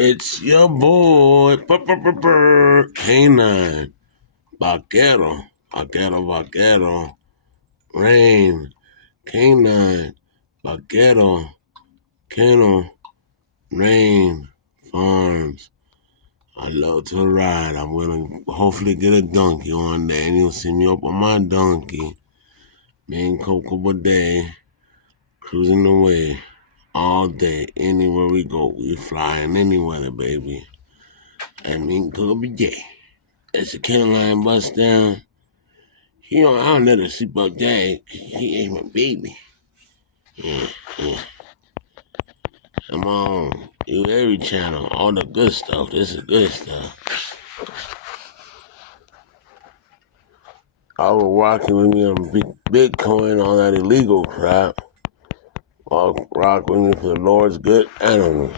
It's your boy, Canine, Vaquero, Rain, Canine, Vaquero, Kennel, Rain, Farms. I love to ride. I'm gonna hopefully get a donkey one day, and you'll see me up on my donkey. Me and Coco Day, cruising away all day, anywhere we go. We flying any weather, baby. And me and Coco Day. As the Caroline bust down, I'll let her sleep up there. He ain't my baby. Yeah, yeah. Come on. You every channel, all the good stuff. This is good stuff. I was rocking with me on Bitcoin, all that illegal crap. Rock with me for the Lord's good animals.